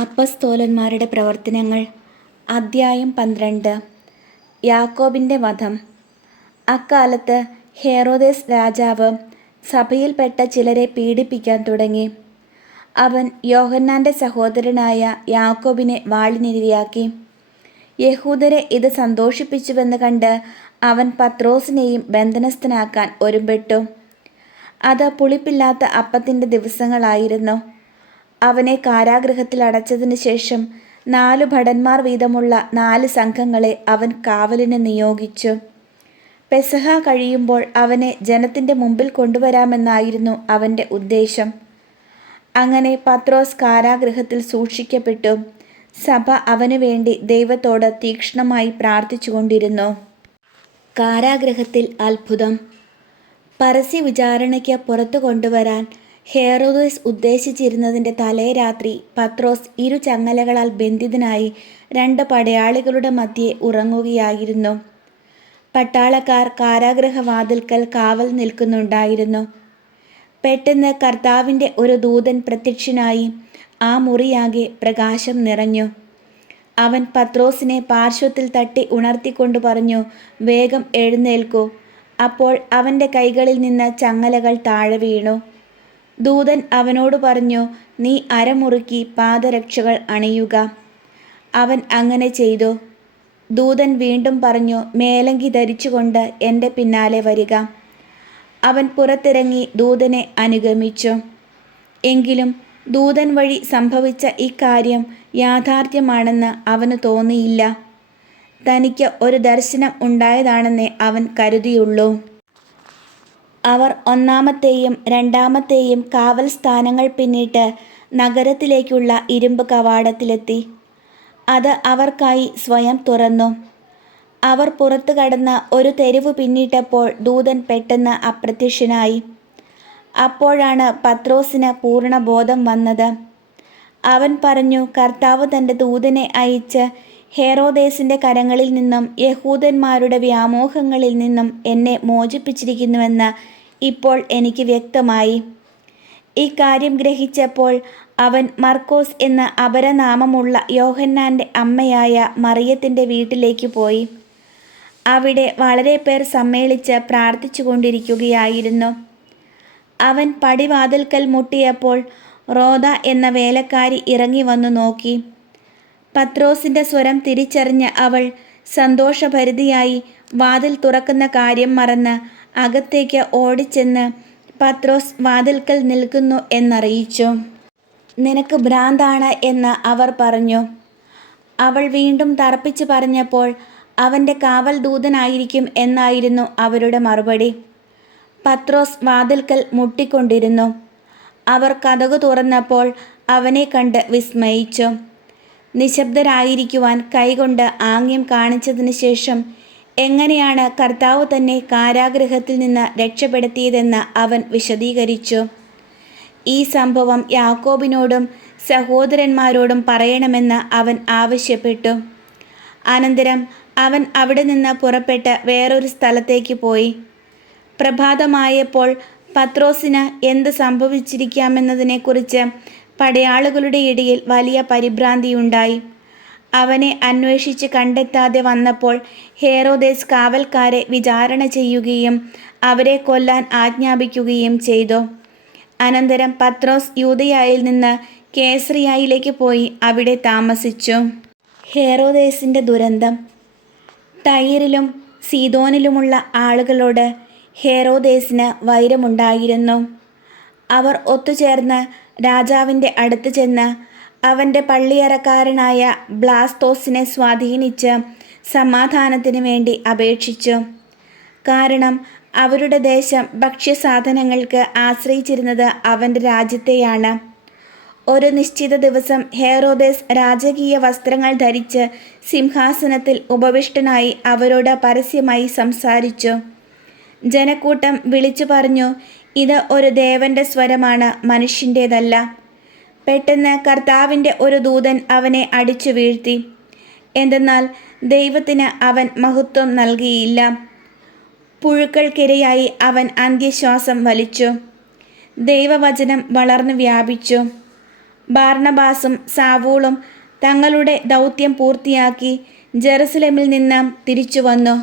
അപ്പസ്തോലന്മാരുടെ പ്രവർത്തനങ്ങൾ അദ്ധ്യായം 12. യാക്കോബിൻ്റെ വധം. അക്കാലത്ത് ഹെറോദേസ് രാജാവ് സഭയിൽപ്പെട്ട ചിലരെ പീഡിപ്പിക്കാൻ തുടങ്ങി. അവൻ യോഹന്നാൻ്റെ സഹോദരനായ യാക്കോബിനെ വാളിനിരയാക്കി. യഹൂദരെ ഇത് സന്തോഷിപ്പിച്ചുവെന്ന് കണ്ട് അവൻ പത്രോസിനെയും ബന്ധനസ്ഥനാക്കാൻ ഒരുമ്പെട്ടു. അത് പുളിപ്പില്ലാത്ത അപ്പത്തിൻ്റെ ദിവസങ്ങളായിരുന്നു. അവനെ കാരാഗൃഹത്തിൽ അടച്ചതിന് ശേഷം 4 ഭടന്മാർ വീതമുള്ള 4 സംഘങ്ങളെ അവൻ കാവലിന് നിയോഗിച്ചു. പെസഹ കഴിയുമ്പോൾ അവനെ ജനത്തിൻ്റെ മുമ്പിൽ കൊണ്ടുവരാമെന്നായിരുന്നു അവൻ്റെ ഉദ്ദേശം. അങ്ങനെ പത്രോസ് കാരാഗൃഹത്തിൽ സൂക്ഷിക്കപ്പെട്ടു. സഭ അവനു വേണ്ടി ദൈവത്തോട് തീക്ഷ്ണമായി പ്രാർത്ഥിച്ചുകൊണ്ടിരുന്നു. കാരാഗൃഹത്തിൽ അത്ഭുതം. പരസ്യ വിചാരണയ്ക്ക് പുറത്തു കൊണ്ടുവരാൻ ഹെറോദേസ് ഉദ്ദേശിച്ചിരുന്നതിൻ്റെ തലേ രാത്രി പത്രോസ് 2 ചങ്ങലകളാൽ ബന്ധിതനായി 2 പടയാളികളുടെ മധ്യേ ഉറങ്ങുകയായിരുന്നു. പട്ടാളക്കാർ കാരാഗൃഹവാതിൽക്കൽ കാവൽ നിൽക്കുന്നുണ്ടായിരുന്നു. പെട്ടെന്ന് കർത്താവിൻ്റെ ഒരു ദൂതൻ പ്രത്യക്ഷനായി ആ മുറിയാകെ പ്രകാശം നിറഞ്ഞു. അവൻ പത്രോസിനെ പാർശ്വത്തിൽ തട്ടി ഉണർത്തിക്കൊണ്ട് പറഞ്ഞു, "വേഗം എഴുന്നേൽക്കൂ." അപ്പോൾ അവൻ്റെ കൈകളിൽ നിന്ന് ചങ്ങലകൾ താഴെ വീണു. ദൂതൻ അവനോട് പറഞ്ഞു, "നീ അരമുറുക്കി പാദരക്ഷകൾ അണിയുക." അവൻ അങ്ങനെ ചെയ്തു. ദൂതൻ വീണ്ടും പറഞ്ഞു, "മേലങ്കി ധരിച്ചുകൊണ്ട് എൻ്റെ പിന്നാലെ വരിക." അവൻ പുറത്തിറങ്ങി ദൂതനെ അനുഗമിച്ചു. എങ്കിലും ദൂതൻ വഴി സംഭവിച്ച ഇക്കാര്യം യാഥാർത്ഥ്യമാണെന്ന് അവന് തോന്നിയില്ല. തനിക്ക് ഒരു ദർശനം ഉണ്ടായതാണെന്നേ അവൻ കരുതിയുള്ളൂ. അവർ 1-ാമത്തെയും 2-ാമത്തെയും കാവൽ സ്ഥാനങ്ങൾ പിന്നിട്ട് നഗരത്തിലേക്കുള്ള ഇരുമ്പ് കവാടത്തിലെത്തി. അത് അവർക്കായി സ്വയം തുറന്നു. അവർ പുറത്തു കടന്ന് ഒരു തെരുവ് പിന്നിട്ടപ്പോൾ ദൂതൻ പെട്ടെന്ന് അപ്രത്യക്ഷനായി. അപ്പോഴാണ് പത്രോസിന് പൂർണ്ണ ബോധം വന്നത്. അവൻ പറഞ്ഞു, "കർത്താവ് തൻ്റെ ദൂതനെ അയച്ച് ഹെറോദേസിൻ്റെ കരങ്ങളിൽ നിന്നും യഹൂദന്മാരുടെ വ്യാമോഹങ്ങളിൽ നിന്നും എന്നെ മോചിപ്പിച്ചിരിക്കുന്നുവെന്ന് ഇപ്പോൾ എനിക്ക് വ്യക്തമായി." ഇക്കാര്യം ഗ്രഹിച്ചപ്പോൾ അവൻ മർക്കോസ് എന്ന അപരനാമമുള്ള യോഹന്നാൻ്റെ അമ്മയായ മറിയത്തിൻ്റെ വീട്ടിലേക്ക് പോയി. അവിടെ വളരെ പേർ സമ്മേളിച്ച് പ്രാർത്ഥിച്ചു കൊണ്ടിരിക്കുകയായിരുന്നു. അവൻ പടിവാതിൽക്കൽ മുട്ടിയപ്പോൾ റോദ എന്ന വേലക്കാരി ഇറങ്ങി വന്നു നോക്കി. പത്രോസിൻ്റെ സ്വരം തിരിച്ചറിഞ്ഞ അവൾ സന്തോഷഭരിതയായി വാതിൽ തുറക്കുന്ന കാര്യം മറന്ന് അകത്തേക്ക് ഓടിച്ചെന്ന് പത്രോസ് വാതിൽക്കൽ നിൽക്കുന്നു എന്നറിയിച്ചു. "നിനക്ക് ഭ്രാന്താണ്" എന്ന് അവർ പറഞ്ഞു. അവൾ വീണ്ടും തറപ്പിച്ച് പറഞ്ഞപ്പോൾ അവൻ്റെ കാവൽ ദൂതനായിരിക്കും എന്നായിരുന്നു അവരുടെ മറുപടി. പത്രോസ് വാതിൽക്കൽ മുട്ടിക്കൊണ്ടിരുന്നു. അവർ കതകു തുറന്നപ്പോൾ അവനെ കണ്ട് വിസ്മയിച്ചു. നിശബ്ദരായിരിക്കുവാൻ കൈകൊണ്ട് ആംഗ്യം കാണിച്ചതിന് ശേഷം എങ്ങനെയാണ് കർത്താവ് തന്നെ കാരാഗൃഹത്തിൽ നിന്ന് രക്ഷപ്പെടുത്തിയതെന്ന് അവൻ വിശദീകരിച്ചു. ഈ സംഭവം യാക്കോബിനോടും സഹോദരന്മാരോടും പറയണമെന്ന് അവൻ ആവശ്യപ്പെട്ടു. അനന്തരം അവൻ അവിടെ നിന്ന് പുറപ്പെട്ട് വേറൊരു സ്ഥലത്തേക്ക് പോയി. പ്രഭാതമായപ്പോൾ പത്രോസിന് എന്ത് സംഭവിച്ചിരിക്കാമെന്നതിനെക്കുറിച്ച് പടയാളികളുടെ ഇടയിൽ വലിയ പരിഭ്രാന്തിയുണ്ടായി. അവനെ അന്വേഷിച്ച് കണ്ടെത്താതെ വന്നപ്പോൾ ഹെറോദേസ് കാവൽക്കാരെ വിചാരണ ചെയ്യുകയും അവരെ കൊല്ലാൻ ആജ്ഞാപിക്കുകയും ചെയ്തു. അനന്തരം പത്രോസ് യൂദയായിൽ നിന്ന് കേസറിയായിലേക്ക് പോയി അവിടെ താമസിച്ചു. ഹെറോദേസിൻ്റെ ദുരന്തം. തൈരിലും സീദോനിലുമുള്ള ആളുകളോട് ഹെറോദേസിന് വൈരമുണ്ടായിരുന്നു. അവർ ഒത്തുചേർന്ന് രാജാവിൻ്റെ അടുത്ത് ചെന്ന് അവൻ്റെ പള്ളിയറക്കാരനായ ബ്ലാസ്തോസിനെ സ്വാധീനിച്ച് സമാധാനത്തിന് വേണ്ടി അപേക്ഷിച്ചു. കാരണം അവരുടെ ദേശം ഭക്ഷ്യസാധനങ്ങൾക്ക് ആശ്രയിച്ചിരുന്നത് അവൻ്റെ രാജ്യത്തെയാണ്. ഒരു നിശ്ചിത ദിവസം ഹെറോദേസ് രാജകീയ വസ്ത്രങ്ങൾ ധരിച്ച് സിംഹാസനത്തിൽ ഉപവിഷ്ടനായി അവരോട് പരസ്യമായി സംസാരിച്ചു. ജനക്കൂട്ടം വിളിച്ചു പറഞ്ഞു, "ഇത് ഒരു ദേവൻ്റെ സ്വരമാണ്, മനുഷ്യൻ്റേതല്ല." പെട്ടെന്ന് കർത്താവിൻ്റെ ഒരു ദൂതൻ അവനെ അടിച്ചു വീഴ്ത്തി. എന്തെന്നാൽ ദൈവത്തിന് അവൻ മഹത്വം നൽകിയില്ല. പുഴുക്കൾക്കിരയായി അവൻ അന്ത്യശ്വാസം വലിച്ചു. ദൈവവചനം വളർന്നു വ്യാപിച്ചു. ബാർണബാസും സാവൂളും തങ്ങളുടെ ദൗത്യം പൂർത്തിയാക്കി ജെറുസലേമിൽ നിന്ന് തിരിച്ചു വന്നു.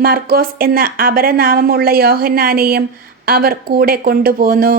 മർക്കോസ് എന്ന അപരനാമമുള്ള യോഹന്നാനെയും അവർ കൂടെ കൊണ്ടുപോന്നു.